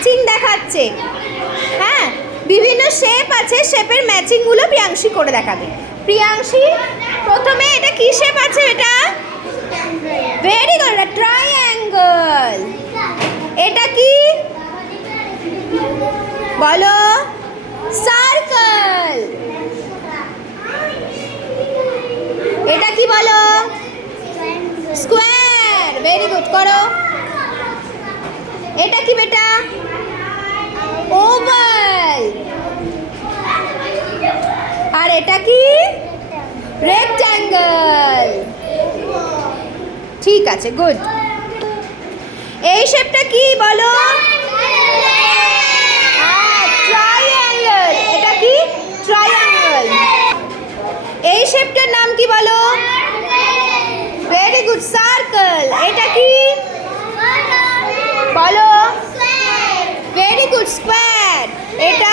Matching দেখাচ্ছে। হ্যাঁ, বিভিন্ন শেপ আছে, শেপের ম্যাচিংগুলো প্রিয়াংশী করে দেখাবে। প্রিয়াংশী, প্রথমে এটা কি শেপ আছে? এটা ভেরি গুড, এটা ট্রায়াঙ্গল। এটা কি বলো? সার্কেল। এটা কি বলো? স্কোয়ার। ভেরি গুড, করো। এটা কি বেটা? ওভাল। আর এটা কি? রেক্ট্যাঙ্গল। ঠিক আছে, গুড। এই শেপটা কি বলো? ট্রায়াঙ্গল। এটা কি? ট্রায়াঙ্গল। এই শেপটার নাম কি বলো? Very good, circle. এটা কি বলো? Very good, square. এটা